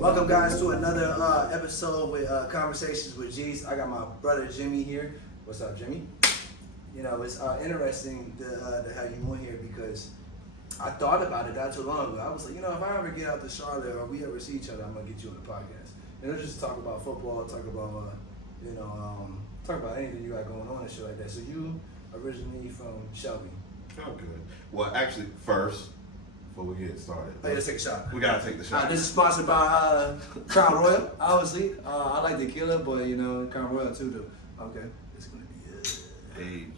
Welcome, guys, to another episode with Conversations with Jeezz. I got my brother Jimmy here. What's up, Jimmy? You know, it's interesting to have you on here because I thought about it not too long ago. I was like, you know, if I ever get out to Charlotte or we ever see each other, I'm gonna get you on the podcast. And we'll just talk about football, talk about talk about anything you got going on and shit like that. So you originally from Shelby? Oh, good. Well, actually, first, before we get started, Let's take a shot. we gotta take the shot. This is sponsored by Crown Royal, obviously. I like tequila, but you know, Crown Royal too, though. Okay, it's gonna be Age.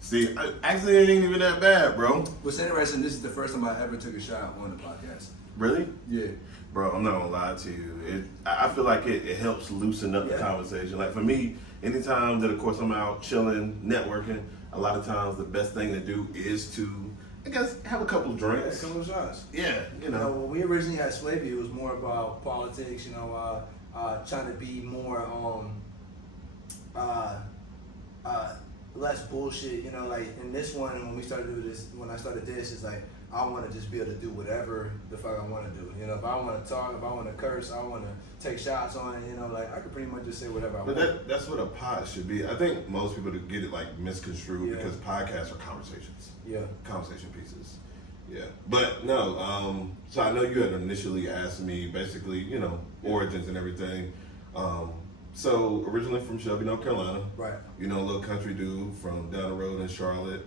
See, actually, it ain't even that bad, bro. What's interesting, this is the first time I ever took a shot on the podcast. Really? Yeah. Bro, I'm not gonna lie to you. I feel like it helps loosen up the conversation. Like for me, anytime that of course I'm out chilling, networking, a lot of times the best thing to do is to, I guess, have a couple of drinks. Yeah, a couple of shots. Yeah, you know. When we originally had Slavy, it was more about politics, trying to be more less bullshit, like in this one when we started doing this, when I started this, it's like I want to just be able to do whatever the fuck I want to do. If I want to talk, if I want to curse, I want to take shots on it, I could pretty much just say whatever I want. But that's what a pod should be. I think most people get it like misconstrued because podcasts are conversations. Yeah. Conversation pieces. Yeah. But no, so I know you had initially asked me basically, origins and everything. So originally from Shelby, North Carolina. Right. A little country dude from down the road in Charlotte.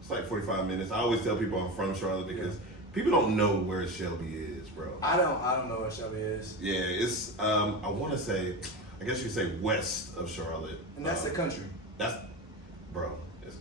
It's like 45 minutes. I always tell people I'm from Charlotte because people don't know where Shelby is, bro. I don't know where Shelby is. Yeah, it's I want to say, I guess you could say west of Charlotte. And that's the country. Bro, it's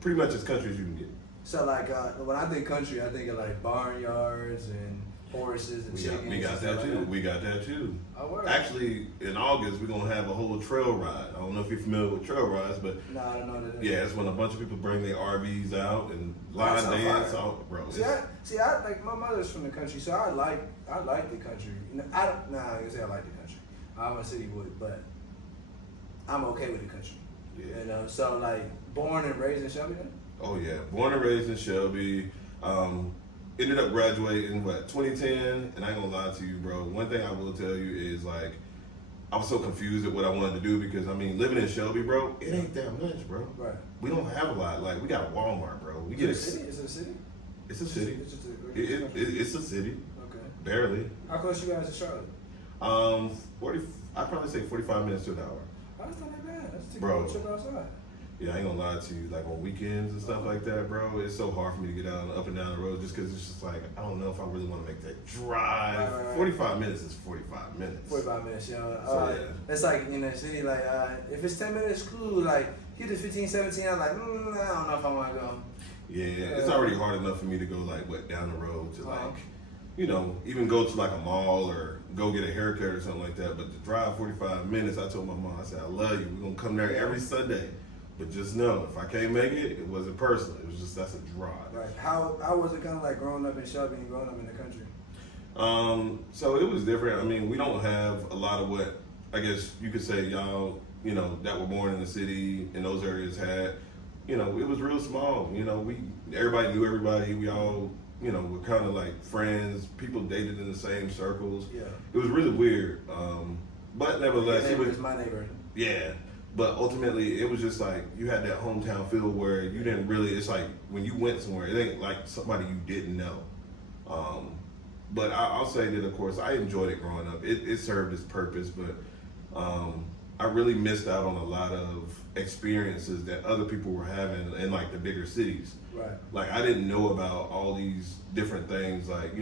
pretty much as country as you can get. So like when I think country, I think of like barnyards and horses and chickens. We got that too. We got that too. Oh, word. Actually, in August, we're going to have a whole trail ride. I don't know if you're familiar with trail rides, but no, I don't know what that is. Yeah, it's when a bunch of people bring their RVs out and line dance out, bro. I like my mother's from the country, so I like the country. I can say I like the country. I'm a city boy, but I'm okay with the country. Yeah. So like born and raised in Shelby. Oh yeah, born and raised in Shelby. Ended up graduating 2010, and I ain't gonna lie to you, bro. One thing I will tell you is like I was so confused at what I wanted to do because living in Shelby, bro, it ain't that much, bro. Right. We don't have a lot. Like we got Walmart, bro. We get a city. Is it a city? It's a city. It's a city. Okay. Barely. How close you guys to Charlotte? 40. I'd probably say 45 minutes to an hour. Oh, that's not that bad. That's a bro. Trip outside. Yeah, I ain't gonna lie to you. Like on weekends and stuff like that, bro, it's so hard for me to get up and down the road just because it's just like I don't know if I really want to make that drive. Right. 45 minutes is 45 minutes. 45 minutes, So, it's like in the city, like if it's 10 minutes, cool. Like get to 15, 17, I'm like, I don't know if I want to go. Yeah, it's already hard enough for me to go down the road to even go to like a mall or go get a haircut or something like that. But to drive 45 minutes, I told my mom, I said, I love you. We're gonna come there every Sunday. But just know, if I can't make it, it wasn't personal. It was just, that's a drive. Right. How was it kind of like growing up in Shelby and growing up in the country? So it was different. I mean, we don't have a lot of what, I guess you could say y'all, that were born in the city in those areas had. It was real small. Everybody knew everybody. We all, were kind of like friends. People dated in the same circles. Yeah. It was really weird. But nevertheless, it was my neighborhood. Yeah. But ultimately, it was just like you had that hometown feel where you didn't really. It's like when you went somewhere, it ain't like somebody you didn't know. But I'll say that, of course, I enjoyed it growing up. It served its purpose, but I really missed out on a lot of experiences that other people were having in like the bigger cities. Right. Like I didn't know about all these different things, like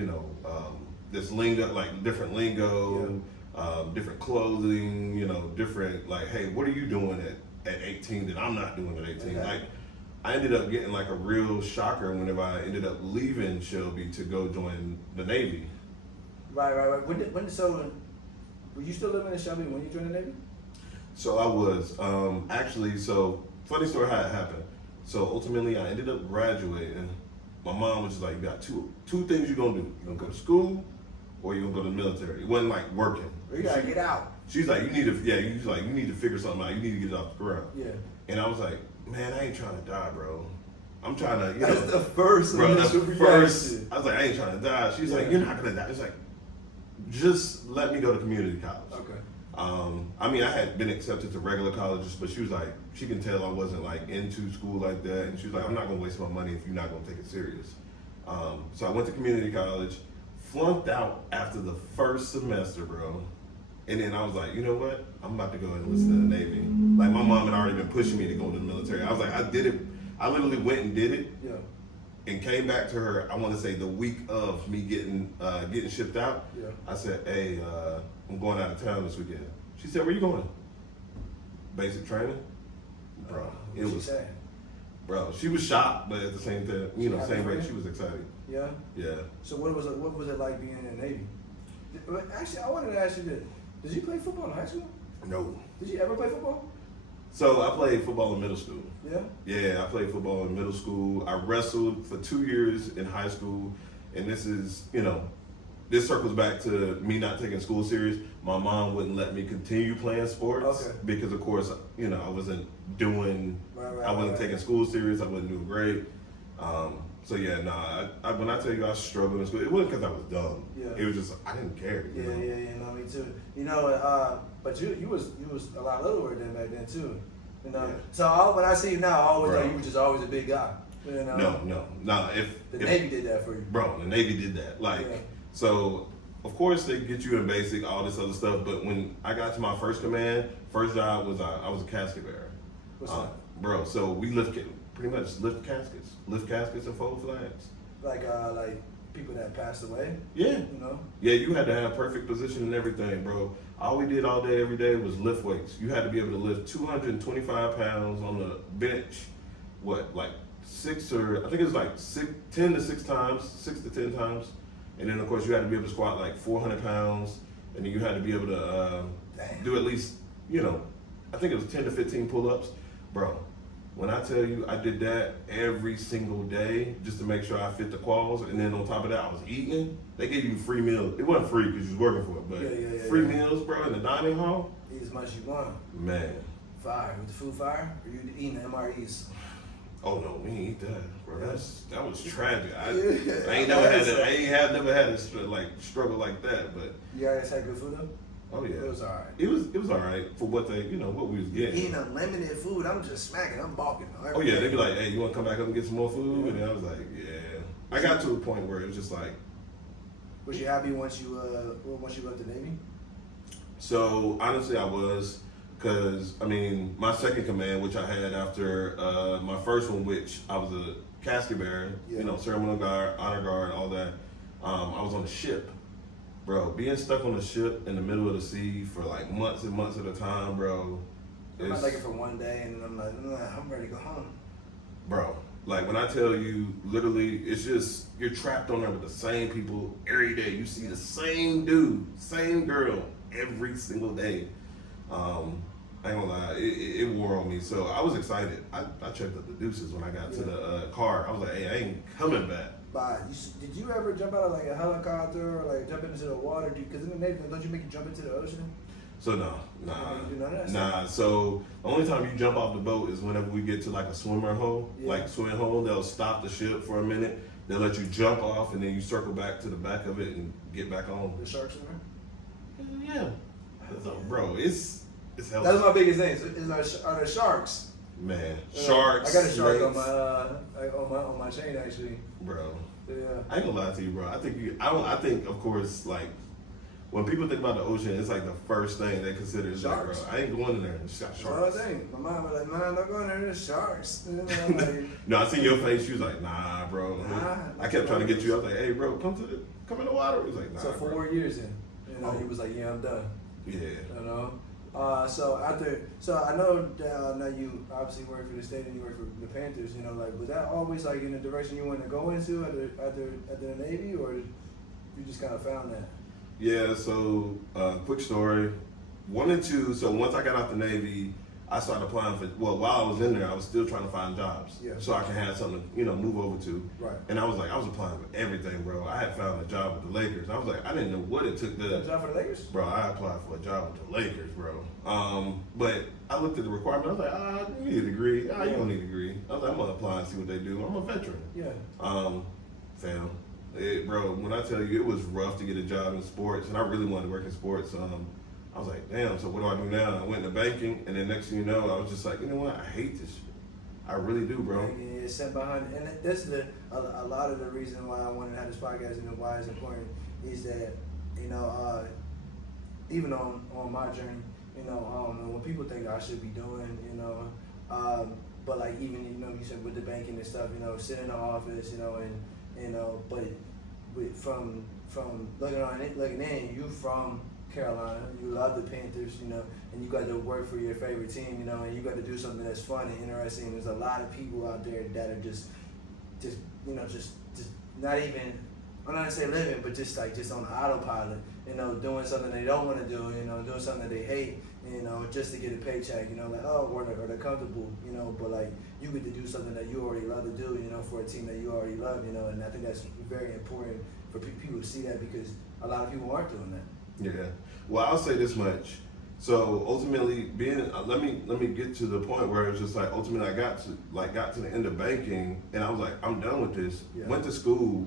this lingo, like different lingo. Yeah. Different clothing, different like, hey, what are you doing at 18 that I'm not doing at 18? Okay. Like, I ended up getting like a real shocker whenever I ended up leaving Shelby to go join the Navy. Right. So, were you still living in Shelby when you joined the Navy? So I was actually. So funny story how it happened. So ultimately, I ended up graduating. My mom was just like, "You got two things you're gonna do. You're gonna go to school." Or you gonna go to the military. It wasn't like working. You gotta get out. She's like, you need to figure something out. You need to get off the ground. Yeah. And I was like, man, I ain't trying to die, bro. I'm trying to, That's the first bro, initial reaction. I was like, I ain't trying to die. She's like, you're not gonna die. It's like, just let me go to community college. Okay. I mean, I had been accepted to regular colleges, but she was like, she can tell I wasn't like into school like that, and she was like, I'm not gonna waste my money if you're not gonna take it serious. So I went to community college, flunked out after the first semester, bro. And then I was like, you know what? I'm about to go and enlist in the Navy. Like my mom had already been pushing me to go to the military. I was like, I did it. I literally went and did it. Yeah. And came back to her, I want to say the week of me getting shipped out. Yeah. I said, hey, I'm going out of town this weekend. She said, where you going? Basic training? Bro, it was, saying? bro, she was shocked, but at the same time, same rate, she was excited. Yeah. Yeah. So what was it like being in the Navy? Actually, I wanted to ask you this. Did you play football in high school? No. Did you ever play football? So I played football in middle school. Yeah. Yeah, I played football in middle school. I wrestled for 2 years in high school, and this is, this circles back to me not taking school serious. My mom wouldn't let me continue playing sports because, of course, I wasn't doing, I wasn't taking school serious. I wasn't doing great. So yeah, when I tell you I struggled in school, it wasn't because I was dumb. Yeah. It was just I didn't care. Yeah, no, me too. But you was a lot littler than back then too. Yeah. So when I see you now, I always Bro. thought you were just always a big guy. No. If Navy did that for you, bro, the Navy did that. So of course they get you in basic, all this other stuff. But when I got to my first command, first job was I was a casket bearer. What's that? Bro, so we pretty much lift caskets and fold flags. Like people that passed away. Yeah. Yeah, you had to have perfect position and everything, bro. All we did all day, every day was lift weights. You had to be able to lift 225 pounds on the bench. Like 10 to 6 times, 6 to 10 times. And then of course you had to be able to squat like 400 pounds. And then you had to be able to do at least, I think it was 10 to 15 pull-ups. Bro, when I tell you I did that every single day just to make sure I fit the quals, and then on top of that I was eating. They gave you free meals. It wasn't free because you was working for it, but free meals, bro, in the dining hall. Eat as much as you want. Man. Fire. Was the food fire? Or you eating the MREs? Oh no, we ain't eat that, bro. Yeah. That was tragic. I ain't never had a struggle like that, but You guys had good food though? oh yeah, It was alright. It was alright for what what we was getting. Eating unlimited food, I'm just smacking, I'm balking. Oh yeah, they be like, hey, you want to come back up and get some more food? Yeah. And I was like, yeah. I got to a point where it was just like. Was you happy once you left the Navy? So honestly, I was, because my second command, which I had after my first one, which I was a casket bearer, ceremonial guard, honor guard, all that. I was on a ship. Bro, being stuck on a ship in the middle of the sea for like months and months at a time, bro. I'm not looking for one day and then I'm like, I'm ready to go home. Bro, like when I tell you, literally, it's just, you're trapped on there with the same people every day. You see the same dude, same girl every single day. I ain't gonna lie, it wore on me. So I was excited. I checked up the deuces when I got to the car. I was like, hey, I ain't coming back. Did you ever jump out of like a helicopter or like jump into the water? Because in the Navy, don't you make you jump into the ocean? So nah. So the only time you jump off the boat is whenever we get to like a swimmer hole, like swimming hole. They'll stop the ship for a minute. They'll let you jump off and then you circle back to the back of it and get back on. The sharks in there? Yeah. So, bro, it's hell. That's my biggest thing. Are there sharks? Man, sharks. I got a shark snakes. on my chain actually. Bro, yeah. I ain't gonna lie to you, bro. I think of course, like when people think about the ocean, it's like the first thing they consider is like, bro, I ain't going in there. It's got sharks. Well, I think my mom was like, "Man, don't go in there. There's sharks." And I'm like, no, I seen your face. She was like, "Nah, bro." I kept trying to get you. I was like, "Hey, bro, come in the water." He was like, "Nah." So 4 years in, he was like, "Yeah, I'm done." Yeah. So I know now you obviously work for the state and you work for the Panthers. Was that always like in the direction you wanted to go into at the Navy, or you just kind of found that? Yeah. So quick story. 1 and 2. So once I got out the Navy, I started applying for, while I was in there, I was still trying to find jobs. Yeah. So I can have something to, move over to. Right. And I was applying for everything, bro. I had found a job with the Lakers. I was like, I didn't know what it took to. A job for the Lakers? Bro, I applied for a job with the Lakers, bro. But I looked at the requirement. I was like, you need a degree. You don't need a degree. I was like, I'm gonna apply and see what they do. I'm a veteran. Yeah. Fam, bro, when I tell you it was rough to get a job in sports, and I really wanted to work in sports. I was like, damn, so what do I do now? I went into banking, and then next thing you know, I was just like, you know what? I hate this shit. I really do, bro. Yeah, it's set behind, and this is a lot of the reason why I wanted to have this podcast and why it's important is that, even on my journey, when people think I should be doing, but like even, you said with the banking and stuff, sit in the office, but from looking in, you from Carolina, you love the Panthers, and you got to work for your favorite team, and you got to do something that's fun and interesting. There's a lot of people out there that are just not even, I'm not gonna say living, but just on autopilot, doing something they don't want to do, doing something that they hate, just to get a paycheck, or they're comfortable, but like you get to do something that you already love to do, for a team that you already love, and I think that's very important for people to see that because a lot of people aren't doing that. Yeah. Well, I'll say this much. So ultimately, let me get to the point where it's just like ultimately I got to the end of banking, and I was like, I'm done with this. Yeah. Went to school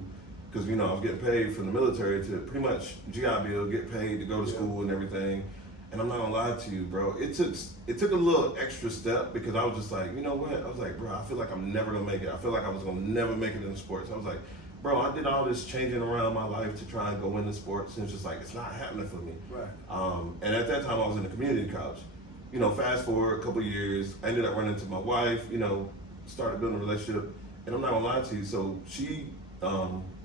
because I was getting paid from the military to pretty much GI Bill, get paid to go to school and everything. And I'm not gonna lie to you, bro. It took a little extra step because I was just like, you know what? I was like, bro, I feel like I'm never gonna make it. I feel like I was gonna never make it in sports. I was like, bro, I did all this changing around my life to try and go into sports, and it's just like it's not happening for me. Right. And at that time, I was in a community college. Fast forward a couple years, I ended up running into my wife. Started building a relationship, and I'm not gonna lie to you. So she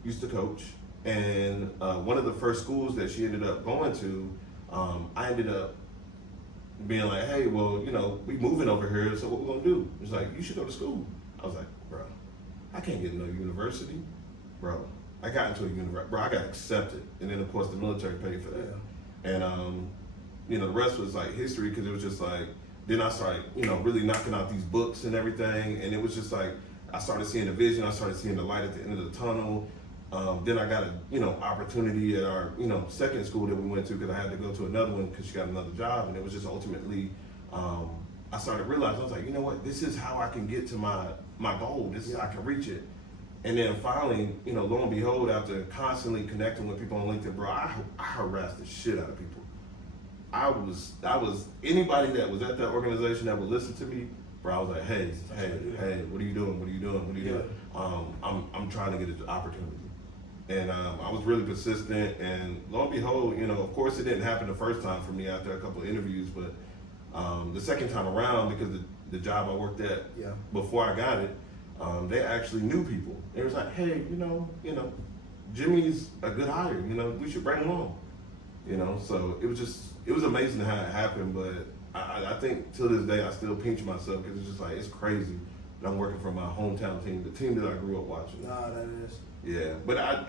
used to coach, and one of the first schools that she ended up going to, I ended up being like, hey, well, we moving over here, so what we gonna do? It's like, you should go to school. I was like, bro, I can't get into no university. Bro, I got into a university. Bro, I got accepted, and then of course the military paid for that. Yeah. And the rest was like history because it was just like. Then I started, really knocking out these books and everything, and it was just like I started seeing the vision. I started seeing the light at the end of the tunnel. Then I got a opportunity at our second school that we went to because I had to go to another one because she got another job, and it was just ultimately I started realizing I was like, you know what, this is how I can get to my goal. This is how I can reach it. And then finally, lo and behold, after constantly connecting with people on LinkedIn, bro, I harassed the shit out of people. I was anybody that was at that organization that would listen to me, bro. I was like, hey, what are you doing? I'm trying to get an opportunity. And I was really persistent, and lo and behold, of course it didn't happen the first time for me after a couple of interviews, but the second time around, because the job I worked at before I got it, they actually knew people. They was like, hey, Jimmy's a good hire. We should bring him on. So it was amazing how it happened. But I think till this day I still pinch myself because it's just like it's crazy that I'm working for my hometown team, the team that I grew up watching. No, that is. Yeah, but I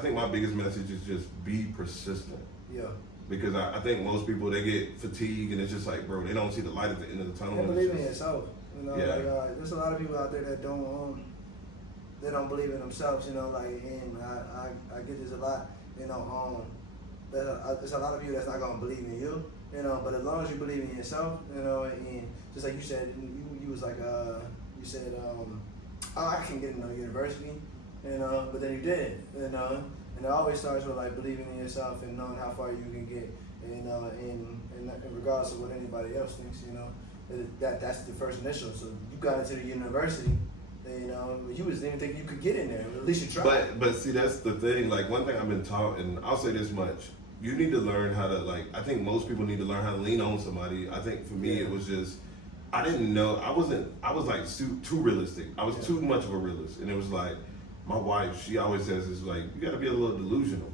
think my biggest message is just be persistent. Yeah. Because I think most people, they get fatigued and it's just like, bro, they don't see the light at the end of the tunnel. They believe in yourself. Yeah. There's a lot of people out there that don't believe in themselves. And I get this a lot. There's a lot of people that's not gonna believe in you. But as long as you believe in yourself, and just like you said, you was like, you said, oh, I can't get into university, but then you did, and it always starts with like believing in yourself and knowing how far you can get, and regardless of what anybody else thinks, that's the first initial. So you got into the university, you didn't even think you could get in there. At least you tried. But see, that's the thing. Like one thing I've been taught, and I'll say this much: you need to learn how to I think most people need to learn how to lean on somebody. I think for me, it was just I didn't know. I was like too realistic. I was too much of a realist, and it was like my wife. She always says is like you got to be a little delusional,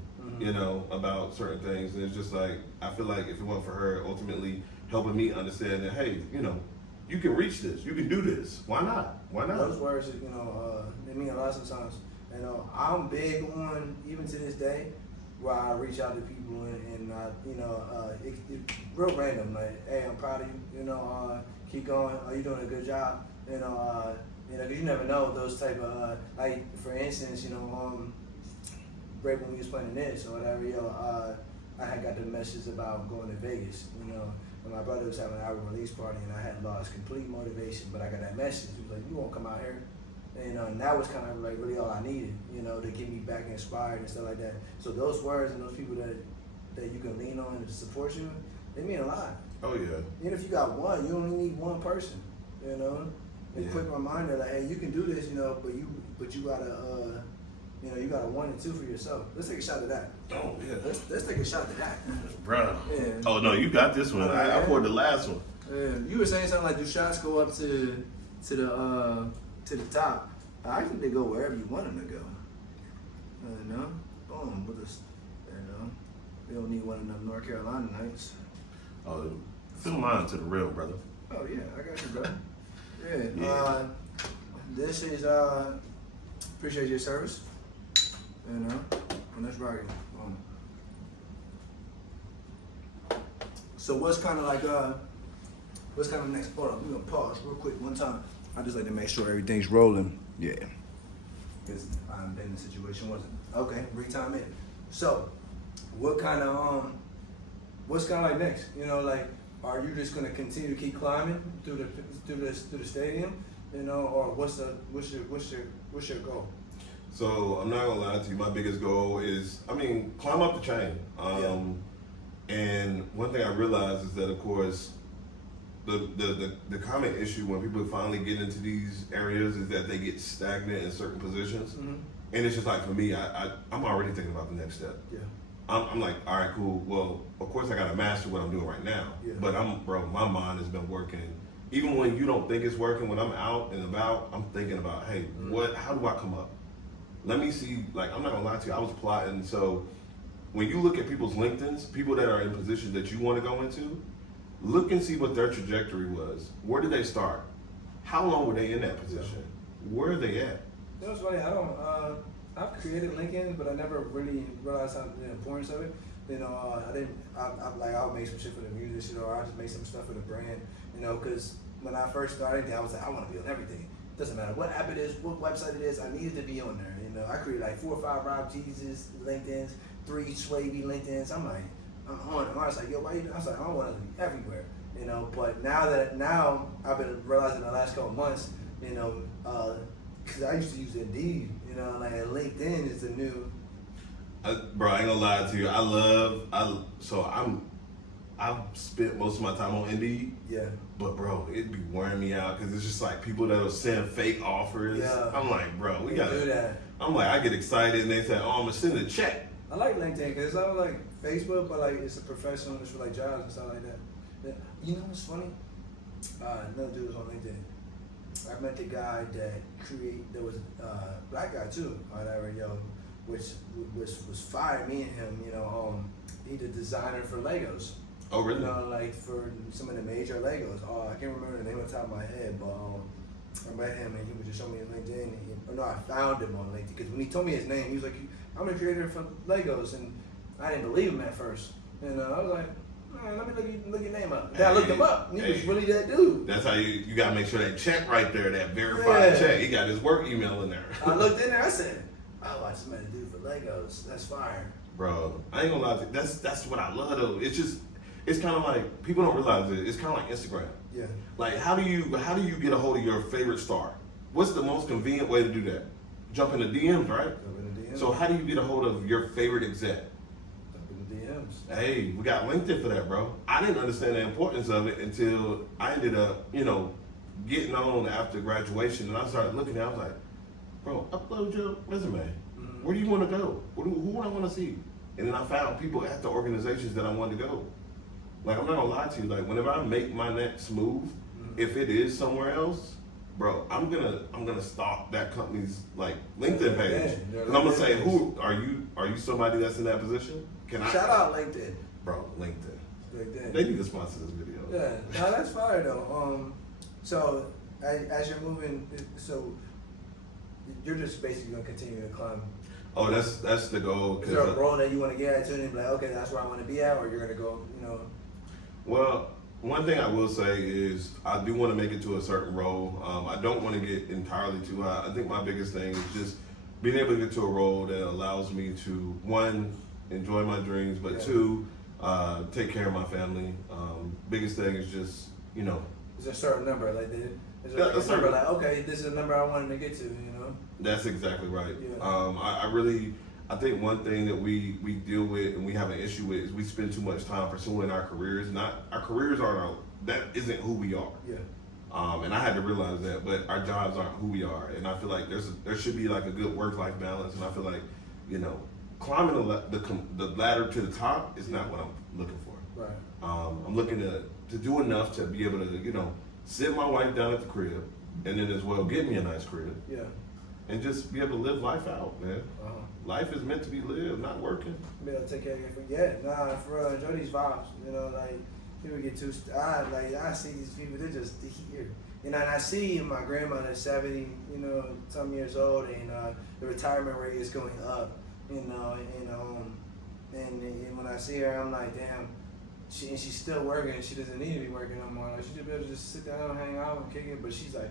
about certain things, and it's just like I feel like if it weren't for her, ultimately helping me understand that hey, you can reach this. You can do this. Why not? Why not? Those words, they mean a lot sometimes. I'm big on, even to this day, where I reach out to people and it's real random. Like, hey, I'm proud of you. keep going. Oh, you're doing a good job. Because you never know those type of like for instance, right when we was playing this or whatever, I had got the message about going to Vegas, and my brother was having an album release party, and I had lost complete motivation, but I got that message. He was like, "You won't come out here," and that was kind of like really all I needed, to get me back inspired and stuff like that. So those words and those people that you can lean on to support you, they mean a lot. Oh yeah. Even if you got one, you only need one person, A quick reminder, like, hey, you can do this, but you gotta, you got a 1 and 2 for yourself. Let's take a shot at that. Oh yeah. Let's take a shot at that, bro. Yeah. Oh no, you got this one. I poured the last one. Yeah. You were saying something like, do shots go up to the top? I think they go wherever you want them to go. Boom, with this, we don't need one of them North Carolina nights. Oh, fill mine to the real, brother. Oh yeah, I got you, bro. Yeah. This is appreciate your service. And let's rock it. So what's kind of next? Hold on, we're gonna pause real quick one time. I just like to make sure everything's rolling. Yeah. Because I've been in the situation, wasn't it? Okay, retime it. So, what's kind of like next? Are you just gonna continue to keep climbing through the stadium? Or what's your goal? So I'm not gonna lie to you. My biggest goal is, climb up the chain. And one thing I realized is that, of course, the common issue when people finally get into these areas is that they get stagnant in certain positions. Mm-hmm. And it's just like, for me, I'm already thinking about the next step. Yeah. I'm like, all right, cool. Well, of course I gotta master what I'm doing right now. Yeah. But my mind has been working. Even when you don't think it's working, when I'm out and about, I'm thinking about, hey, how do I come up? Let me see, I'm not gonna lie to you, I was plotting. So when you look at people's LinkedIn's, people that are in positions that you wanna go into, look and see what their trajectory was. Where did they start? How long were they in that position? Where are they at? You know what's funny? I've created LinkedIn, but I never really realized the importance of it. I would make some shit for the music, or I just make some stuff for the brand, because when I first started, I was like, I want to be on everything. Doesn't matter what app it is, what website it is, I needed to be on there. I created like 4 or 5 Rob Jeezz's LinkedIn's, 3 Swavey LinkedIn's. I'm like, I'm on it. I was like, yo, why you doing? I was like, I want to be everywhere, But now I've been realizing the last couple of months, because I used to use Indeed, like LinkedIn is the new. Bro, I ain't gonna lie to you. I've spent most of my time on Indeed. Yeah. But bro, it'd be wearing me out because it's just like people that'll send fake offers. Yeah. I'm like, bro, we gotta do that. I'm like, I get excited and they say, oh, I'm gonna send a check. I like LinkedIn because it's not like Facebook, but like it's a professional, it's for like jobs and stuff like that. You know what's funny? Another dude was on LinkedIn. I met the guy there was a black guy too, whatever, which was fire. Me and him, he the designer for Legos. Oh really? Like for some of the major Legos. I can't remember the name off the top of my head, but I met him and he was just showing me his LinkedIn. I found him on LinkedIn because when he told me his name, he was like, I'm a creator for Legos, and I didn't believe him at first. I was like, let me look your name up. Then I looked him up. And he was really that dude. That's how you gotta make sure that check right there, that verified check. He got his work email in there. I looked in there. I said, oh, I just met a dude for Legos. That's fire. Bro, I ain't gonna lie to you. That's what I love though. It's kind of like, people don't realize it. It's kind of like Instagram. Yeah. Like, how do you get a hold of your favorite star? What's the most convenient way to do that? Jump in the DMs, right? Jump in the DMs. So how do you get a hold of your favorite exec? Jump in the DMs. Hey, we got LinkedIn for that, bro. I didn't understand the importance of it until I ended up, getting on after graduation, and I started looking at it. I was like, bro, upload your resume. Mm-hmm. Where do you want to go? Who do I want to see? And then I found people at the organizations that I wanted to go. Like, I'm not gonna lie to you. Like, whenever I make my next move, if it is somewhere else, bro, I'm gonna stalk that company's like LinkedIn page. And I'm gonna say, who are you? Are you somebody that's in that position? Shout out LinkedIn, bro. LinkedIn. LinkedIn. They need to sponsor this video. Yeah, no, that's fire though. So as you're moving, so you're just basically gonna continue to climb. Oh, that's the goal. Is there a role that you want to get at and be like, okay, that's where I want to be at, or you're gonna go, Well, One thing I will say is I do want to make it to a certain role. I don't want to get entirely too high. I think my biggest thing is just being able to get to a role that allows me to, one, enjoy my dreams, but two, take care of my family. Biggest thing is just, you know. Is there a certain number? Like, is there a number like, okay, this is a number I wanted to get to, you know? That's exactly right. Yeah. I think one thing that we deal with and we have an issue with is we spend too much time pursuing our careers. Our careers that isn't who we are. Yeah. And I had to realize that, but our jobs aren't who we are. And I feel like there should be like a good work-life balance. And I feel like, you know, climbing the ladder to the top is not what I'm looking for. Right. I'm looking to do enough to be able to, you know, sit my wife down at the crib and then as well get me a nice crib. Yeah. And just be able to live life out, man. Life is meant to be lived, not working. Be able to take care of your family. Yeah, nah, for real, enjoy these vibes. You know, like, people get too, I see these people, they're just here. You know, and I see my grandmother, 70, you know, some years old, and the retirement rate is going up, you know, and when I see her, I'm like, damn, she's still working. She doesn't need to be working no more. Like, she should be able to just sit down, hang out, and kick it. But she's like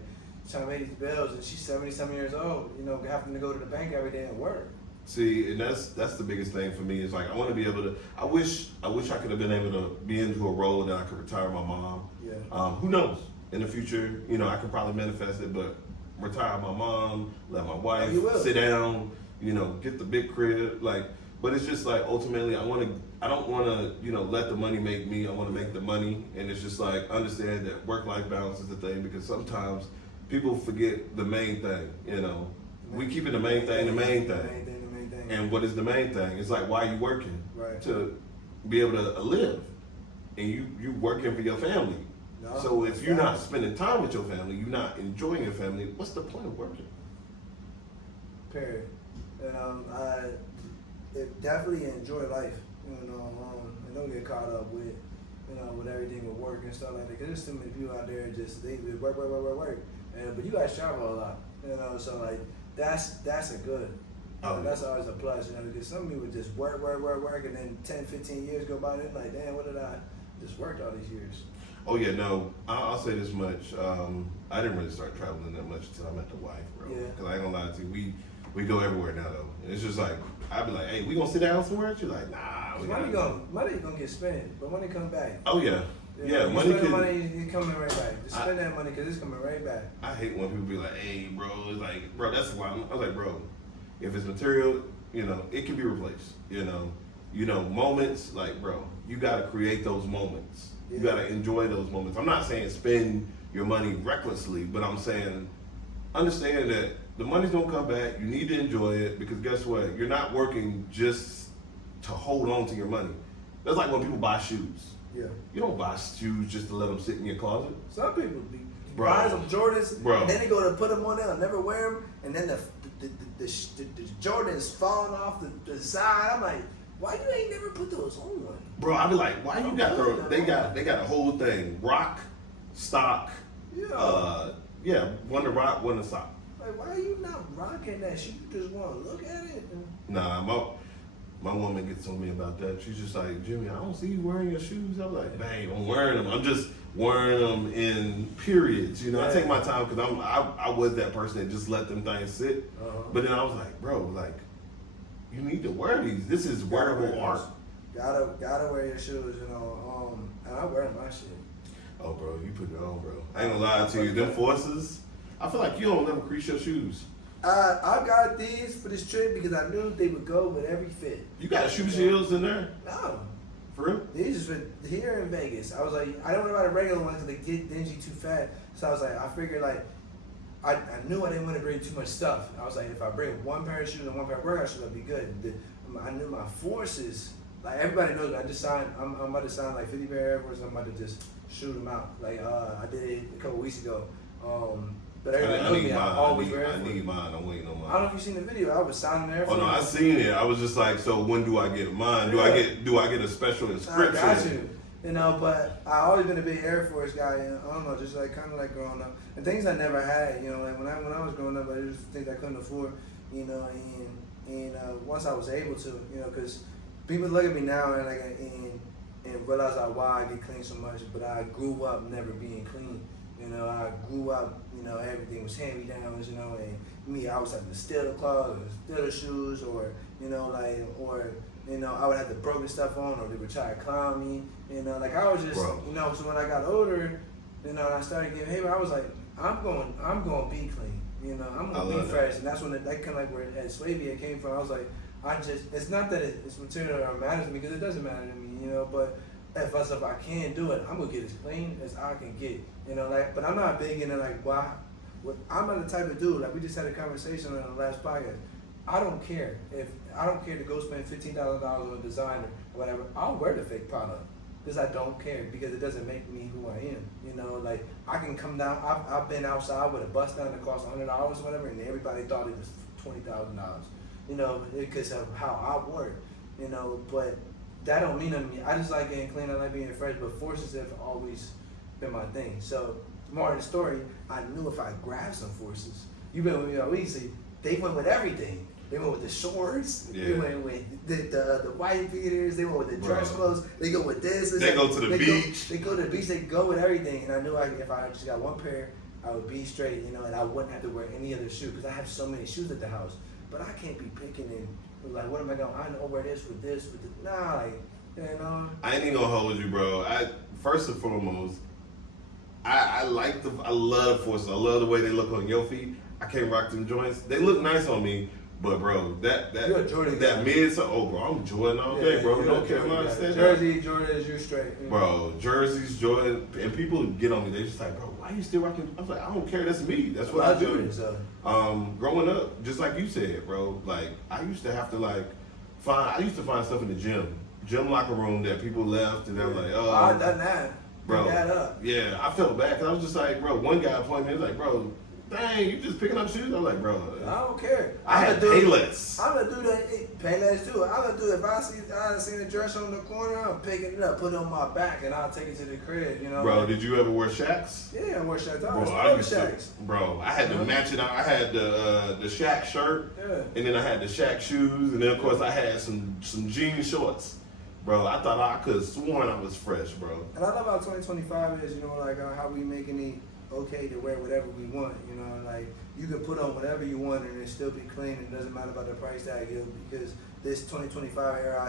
trying to pay these bills, and she's 70-something years old. You know, having to go to the bank every day and work. See, and that's the biggest thing for me is like I want to be able to. I wish I could have been able to be into a role that I could retire my mom. Yeah. Who knows? In the future, you know, I could probably manifest it, but retire my mom, let my wife sit down, you know, get the big crib, like. But it's just like ultimately, I don't want to, you know, let the money make me. I want to make the money, and it's just like understand that work-life balance is the thing because sometimes people forget the main thing. You know, we keeping the main thing the main thing. And what is the main thing? It's like why are you working? Right. To be able to live, and you working for your family. No, so if you're not spending time with your family, you're not enjoying your family. What's the point of working? Period. I definitely enjoy life, you know, and don't get caught up with, you know, with everything with work and stuff like that. Cause there's too many people out there just they work, and but you guys travel a lot, you know. So like that's a good. That's always a plus, you know, because some people just work, and then 10, 15 years go by, and they're like, damn, what did I just worked all these years? Oh yeah, no, I'll say this much. I didn't really start traveling that much until I met the wife, bro. Yeah. Cause I ain't gonna lie to you, we go everywhere now though. And it's just like I'd be like, hey, we gonna sit down somewhere? She's like, nah. Money gonna get spent, but money come back. Oh yeah. Yeah, money can. Money, it's coming right back. Just spend that money because it's coming right back. I hate when people be like, hey, bro, it's like, bro, that's why I was like, bro. If it's material, you know, it can be replaced. You know, moments like, bro, you gotta create those moments. Yeah. You gotta enjoy those moments. I'm not saying spend your money recklessly, but I'm saying understand that the money's gonna come back. You need to enjoy it because guess what? You're not working just to hold on to your money. That's like when people buy shoes. Yeah. You don't buy shoes just to let them sit in your closet. Some people buy some Jordans, bro. And then they go to put them on there and never wear them, and then the Jordans falling off the side. I'm like, why you ain't never put those on? Bro, I be like, why you got they got a whole thing. Rock, stock, one to rock, one to stock. Like, why are you not rocking that shit? You just want to look at it? Nah, my woman gets on me about that. She's just like, Jimmy, I don't see you wearing your shoes. I'm like, babe, I'm wearing them. I'm just wearing them in periods. You know, I take my time because I was that person that just let them things sit. But then I was like, bro, like, you need to wear these. This is wearable art. Gotta wear your shoes, you know. And I wear my shit. Oh, bro, you put it on, bro. I ain't gonna lie to you. Them forces, I feel like you don't never crease your shoes. I got these for this trip because I knew they would go with every fit. You got shoe shields in there? No. For real? These are here in Vegas. I was like, I don't know about the regular ones because they get dingy too fast. So I was like, I figured like, I knew I didn't want to bring too much stuff. I was like, if I bring one pair of shoes and one pair of workout shoes, that'd be good. I knew my forces. Like everybody knows, I just signed. I'm about to sign like 50 pair of Air Forces. I'm about to just shoot them out. Like I did it a couple weeks ago. But everybody knows me. I always wear Air Force. I need mine. I'm waiting on mine. I don't know if you've seen the video. I was signing Air Force. Oh no, I seen it. I was just like, so when do I get mine? Do I get a special inscription? I got you. You know, but I always been a big Air Force guy. You know, I don't know, just like kind of like growing up, and things I never had. You know, like when I was growing up, I just things I couldn't afford. You know, and once I was able to, you know, because people look at me now and like, and and realized why I get clean so much. But I grew up never being clean. You know, I grew up, you know, everything was hand-me-downs, you know, and me, I was having to steal the clothes, or steal the shoes, or, you know, like, or, you know, I would have the broken stuff on, or they would try to clown me, you know, like, I was just, you know, so when I got older, you know, and I started getting hit, I was like, I'm going to be clean, you know, I'm going to be fresh, and that's when that kind of like where at Swavia came from. I was like, it's not that it's material or matters to me, because it doesn't matter to me, you know, but if I can do it, I'm gonna get as clean as I can get, you know. Like, but I'm not big into like why. I'm not the type of dude. Like we just had a conversation on the last podcast. I don't care to go spend $15,000 on a designer or whatever. I'll wear the fake product because I don't care, because it doesn't make me who I am. You know, like I can come down. I've been outside with a bust down that cost $100 or whatever, and everybody thought it was $20,000. You know, because of how I work. You know, but that don't mean nothing to me. I just like getting clean. I like being fresh, but forces have always been my thing. So, more of the story, I knew if I grabbed some forces, you know, we see they went with everything. They went with the shorts. Yeah. They went with the white beaters. They went with the dress clothes. They go with this. They go to the beach. They go to the beach. They go with everything. And I knew if I just got one pair, I would be straight, you know, and I wouldn't have to wear any other shoe, because I have so many shoes at the house. But I can't be picking and like, what am I going? I know wear this with this with this. Nah, like, you know. I ain't even gonna hold you, bro. First and foremost, I love forces. I love the way they look on your feet. I can't rock them joints. They look nice on me, but bro, that mid, oh bro, I'm Jordan all day, bro. Don't care about that. Jersey, Jordan, you're straight. You know? Bro, jerseys, Jordan, and people get on me. They just like, bro, why you still rocking? I was like, I don't care. That's me. That's what I do. Jordan, so. Growing up, just like you said, bro. Like I used to have to find stuff in the gym locker room that people left, and I'm like, oh, I've done that. Bro, that up. Yeah, I felt bad because I was just like, bro. One guy pointed me, he was like, bro, dang, you just picking up shoes? I'm like, bro, I don't care. I had Payless. I'm gonna do that. Payless too. I'm gonna do it. If I see a dress on the corner, I'm picking it up, put it on my back, and I'll take it to the crib. You know. Bro, did you ever wear Shaqs? Yeah, I wear Shaqs. I used to. Bro, I had to match it out. I had the Shaq shirt, and then I had the Shaq shoes, and then of course I had some jean shorts. Bro, I thought I could have sworn I was fresh, bro. And I love how 2025 is, you know, like how we making it okay to wear whatever we want, you know, like you can put on whatever you want and it still be clean, and it doesn't matter about the price tag, you know, because this 2025 era,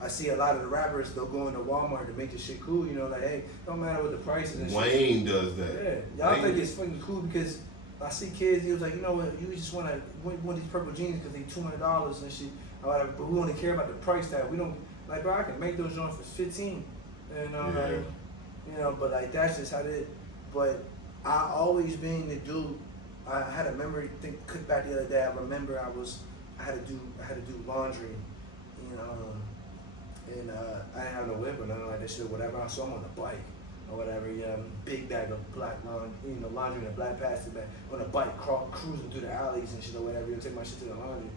I see a lot of the rappers, they'll go into Walmart to make this shit cool, you know, like, hey, don't matter what the price is and Wayne does that. Yeah, y'all think it's fucking cool because I see kids, he was like, you know what, you just want these purple jeans because they $200 and shit, or whatever, but we only care about the price tag. We don't, like, bro, I can make those joints for 15, you know, like, you know, but like that's just how it is. But I always been the dude. I had a memory cook back the other day. I remember I had to do laundry, you know, and I didn't have no whip or nothing like that shit or whatever. So I'm on a bike or whatever. Yeah, big bag of black laundry in a black plastic bag on a bike, cruising through the alleys and shit or whatever. You take my shit to the laundry,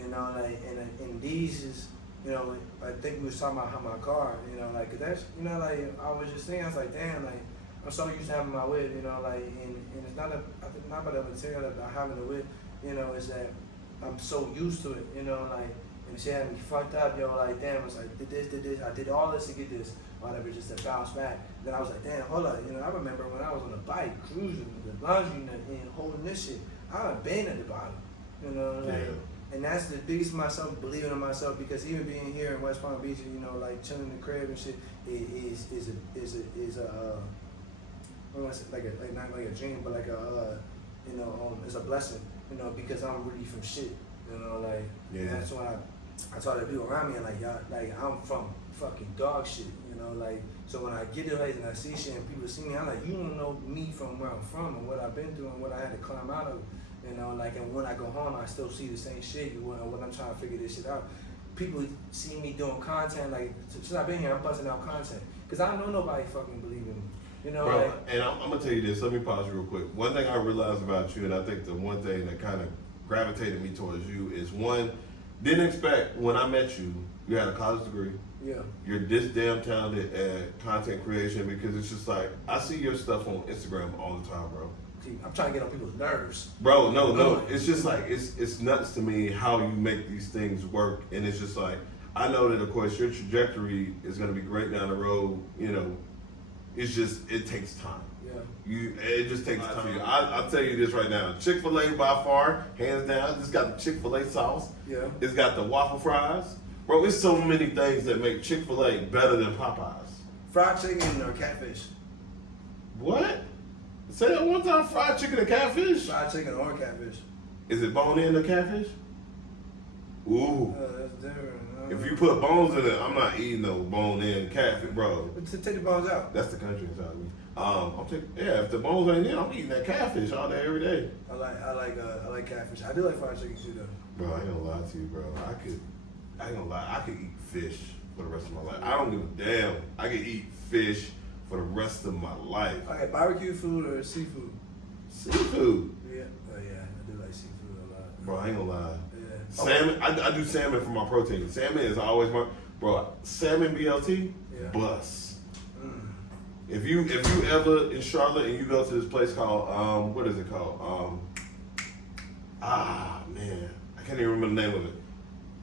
you know, like, and these is. You know, I think we was talking about how my car, you know, like, 'cause that's, you know, like, I was just saying, I was like, damn, like, I'm so used to having my whip, you know, like, and it's not about the material that I have in the whip, you know, is that I'm so used to it, you know, like, and she had me fucked up, yo, like, damn, I was like, did this, I did all this to get this, whatever, just to bounce back. Then I was like, damn, hold up, you know, I remember when I was on a bike, cruising, with the laundry and holding this shit, I would been at the bottom, you know, like, and that's the biggest myself, believing in myself, because even being here in West Palm Beach, you know, like chilling in the crib and shit, is a I don't want to say like not like a dream, but like a you know, it's a blessing, you know, because I'm really from shit, you know, like, and that's why I try to be around me, and like y'all, like I'm from fucking dog shit, you know, like, so when I get there and I see shit and people see me, I'm like, you don't know me from where I'm from and what I've been through and what I had to climb out of. You know, like, and when I go home, I still see the same shit when I'm trying to figure this shit out. People see me doing content, like, since I've been here, I'm busting out content. Because I know nobody fucking believe in me. You know, bro, like, and I'm going to tell you this. Let me pause real quick. One thing I realized about you, and I think the one thing that kind of gravitated me towards you is, one, didn't expect when I met you, you had a college degree. Yeah. You're this damn talented at content creation, because it's just like, I see your stuff on Instagram all the time, bro. I'm trying to get on people's nerves. Bro, no. It's just like, it's nuts to me how you make these things work. And it's just like, I know that, of course, your trajectory is going to be great down the road. You know, it's just, it takes time. It just takes time. I'll tell you this right now. Chick-fil-A by far, hands down, it's got the Chick-fil-A sauce. Yeah. It's got the waffle fries. Bro, it's so many things that make Chick-fil-A better than Popeyes. Fried chicken or catfish? What? Say that one time, fried chicken and catfish? Fried chicken or catfish? Is it bone in the catfish? Ooh. That's different. If you put bones in it, I'm not eating no bone in catfish, bro. Take the bones out. That's the country inside of me. If the bones ain't in, I'm eating that catfish all day, every day. I like catfish. I do like fried chicken too, though. Bro, I ain't gonna lie to you, bro. I ain't gonna lie. I could eat fish for the rest of my life. I don't give a damn. I could eat fish for the rest of my life. Okay, barbecue food or seafood? Seafood. Yeah. Oh yeah, I do like seafood a lot. Bro, I ain't gonna lie. Yeah. Salmon. I do salmon for my protein. Salmon is always my bro. Salmon BLT. Yeah. Bus. If you ever in Charlotte and you go to this place called what is it called? Man, I can't even remember the name of it.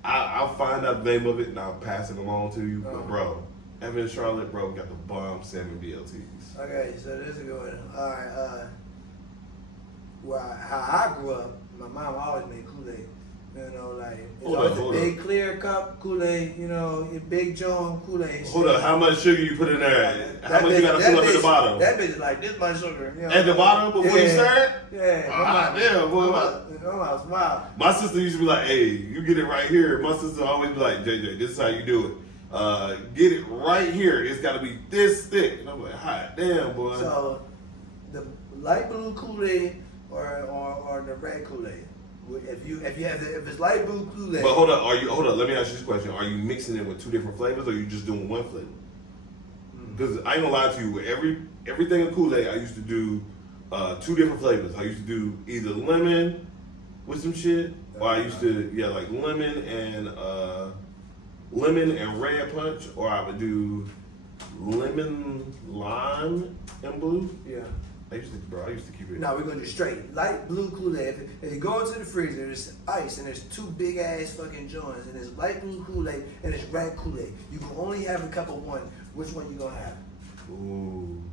I'll find out the name of it and I'll pass it along to you. But bro, ever in Charlotte, bro, we got the bomb salmon BLTs. Okay, so this is a good one. All right, how I grew up, my mom always made Kool-Aid. You know, like it's always a big clear cup Kool-Aid. You know, a big John Kool-Aid. Hold up, how much sugar you put in there? How much you gotta fill up at the bottom? That bitch is like this much sugar. You know, at the bottom before you stir it? Yeah. Damn, boy. Wow. My sister used to be like, "Hey, you get it right here." My sister always be like, "JJ, this is how you do it. Get it right here. It's got to be this thick." And I'm like, "Hot damn, boy." So, the light blue Kool-Aid or the red Kool-Aid. If it's light blue Kool-Aid. But hold up. Let me ask you this question: are you mixing it with two different flavors, or are you just doing one flavor? Because I ain't gonna lie to you. With everything in Kool-Aid, I used to do two different flavors. I used to do either lemon with some shit, or I used to like lemon and red punch, or I would do lemon, lime, and blue. Yeah. I used to keep it. No, we're gonna do straight light blue Kool-Aid. If you go into the freezer, there's ice and there's two big ass fucking joints, and there's light blue Kool-Aid and there's red Kool-Aid. You can only have a cup of one. Which one you gonna have? Ooh.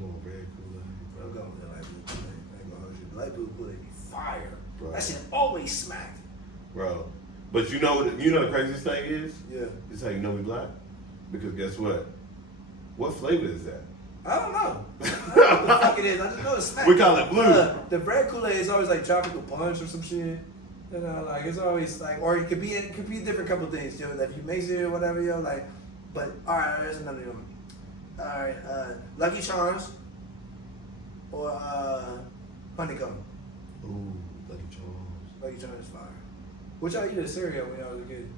Oh, red Kool-Aid. I'm going with the light blue Kool-Aid. I ain't gonna hold you. The light blue Kool-Aid be fire. Bro. That shit always smacked. Bro. But you know the craziest thing is? Yeah. This how you know we black? Because guess what? What flavor is that? I don't know. I don't know what the fuck it is. I just know it's smack. We call it blue. The red Kool-Aid is always like tropical punch or some shit. You know, like it's always like, or it could be a different couple things, you know, if you mix it or whatever, you know, like. But all right, there's another one. All right, Lucky Charms or honeycomb. Ooh, Lucky Charms. Lucky Charms is fire. Which I eat as cereal when I was a kid.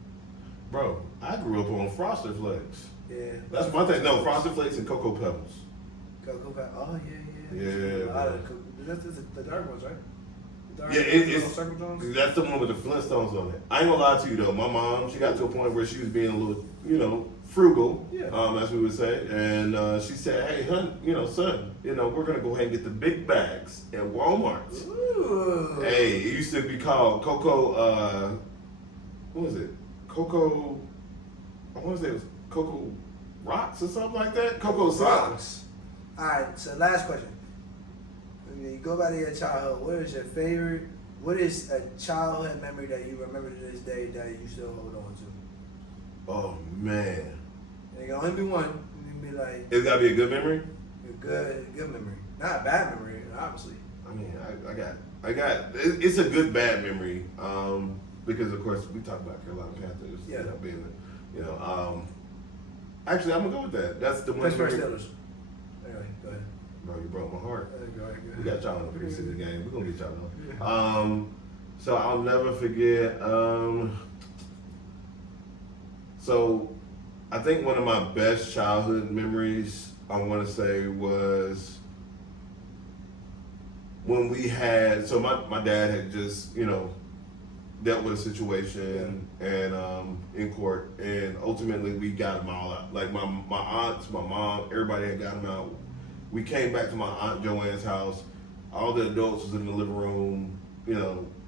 Bro, I grew up on Frosted Flakes. Yeah. That's one thing. No, Frosted Flakes and Cocoa Pebbles. Cocoa Pebbles. Oh yeah. Yeah. That's the dark ones, right? Yeah, that's the one with the Flintstones on it. I ain't gonna lie to you though. My mom, she got to a point where she was being a little, frugal, as we would say, and she said, "Hey, son, we're gonna go ahead and get the big bags at Walmart." Ooh. Hey, it used to be called Cocoa. What was it? Cocoa. I want to say it was Cocoa Rocks or something like that. Cocoa Rocks. All right. So last question. When you go back to your childhood, what is a childhood memory that you remember to this day that you still hold on to? Oh man. It can only be one. You can be like. It's gotta be a good memory. A good memory, not a bad memory, obviously. I mean, I got. It's a good bad memory. Because of course we talk about Carolina Panthers. Yeah. Actually, I'm gonna go with that. That's the one. Pittsburgh Steelers. Anyway, go ahead. Bro, you broke my heart. Go ahead. We got y'all in the preseason game. We're gonna get y'all on. So I'll never forget. So I think one of my best childhood memories, I want to say, was when we had. So my dad had just dealt with a situation and in court, and ultimately we got him all out. Like my aunts, my mom, everybody had got him out. We came back to my Aunt Joanne's house. All the adults was in the living room,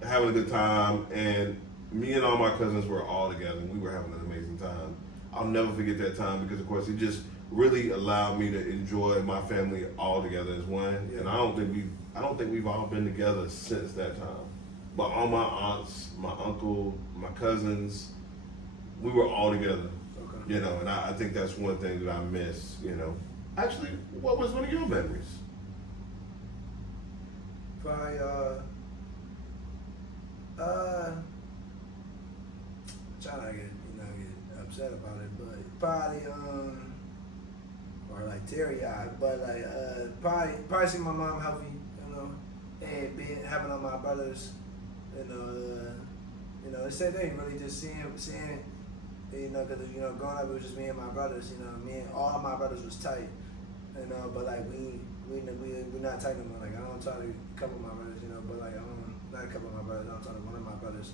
having a good time. And me and all my cousins were all together, and we were having an amazing time. I'll never forget that time because, of course, it just really allowed me to enjoy my family all together as one. Yeah. And I don't think we've all been together since that time. But all my aunts, my uncle, my cousins, we were all together. Okay. You know, and I think that's one thing that I miss. You know, actually, what was one of your memories? Probably, try not to get upset about it, but probably, or like teary eyed, but like, probably see my mom healthy, you know, and having all my brothers, the same thing, really just seeing, you know, because, you know, growing up it was just me and my brothers, you know, me and all of my brothers was tight, you know, but like we're not tight anymore. Like I don't talk to a couple of my brothers, you know, but like not a couple of my brothers, I don't talk to one of my brothers.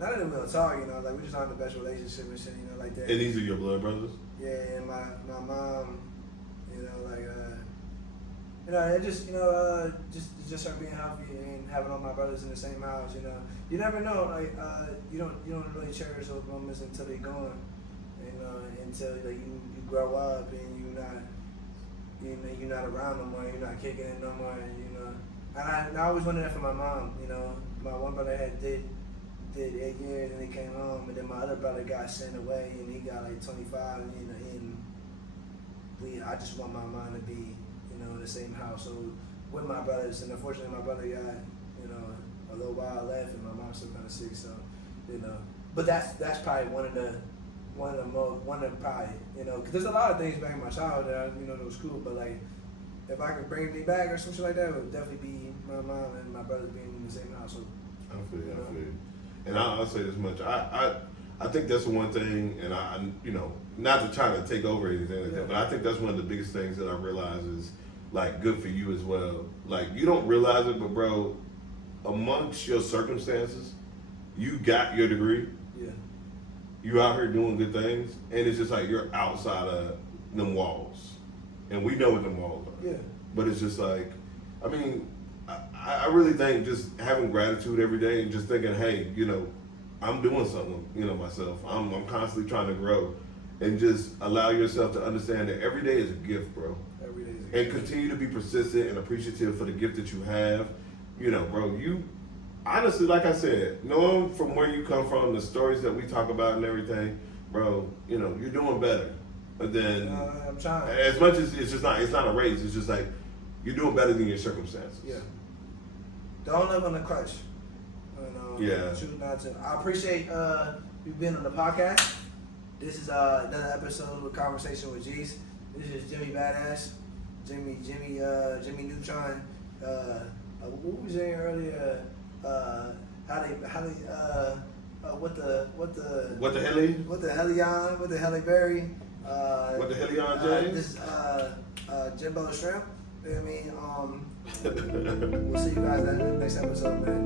Not that we don't talk, you know, like we just not in the best relationship and shit, you know, like that. And these are your blood brothers? Yeah, and my mom, you know, like you know, it just, you know, just her being healthy and having all my brothers in the same house, you know. You never know, like you don't really cherish those moments until they're gone, you know, until like you grow up and you're not around no more, you're not kicking it no more, you know. And I always wanted that for my mom, you know. My one brother did 8 years and he came home, and then my other brother got sent away and he got like 25, you know, and I just want my mom to be, you know, in the same household with my brothers, and unfortunately my brother got, you know, a little while left and my mom's still kind of sick, so, you know. But that's probably one of the probably, you know, because there's a lot of things back in my childhood that you know that was cool, but like if I could bring me back or something like that, it would definitely be my mom and my brothers being in the same household. I feel you. And I'll say this much: I think that's the one thing, and I you know, not to try to take over anything like that, but I think that's one of the biggest things that I realize is like good for you as well. Like you don't realize it, but bro, amongst your circumstances, you got your degree. Yeah. You out here doing good things, and it's just like you're outside of them walls, and we know what them walls are. Yeah. But it's just like, I mean, I really think just having gratitude every day and just thinking, hey, you know, I'm doing something, you know, myself. I'm constantly trying to grow, and just allow yourself to understand that every day is a gift, bro. Every day is a And gift. continue to be persistent and appreciative for the gift that you have. You know, bro, you honestly, like I said, knowing from where you come from, the stories that we talk about and everything, bro, you know, you're doing better than I'm trying. as much as it's not a race. It's just like you're doing better than your circumstances. Yeah. Don't live on the crutch. You know, Yeah. Choose not to. I appreciate you being on the podcast. This is another episode with Conversation with Jeezz. This is Jimmy Badass, Jimmy Neutron. What was saying earlier? What the Hellion, what the Hellyberry. What the Hellion, Jay? This Jimbo Shrimp. You know what I mean? We'll see you guys in the next episode, man.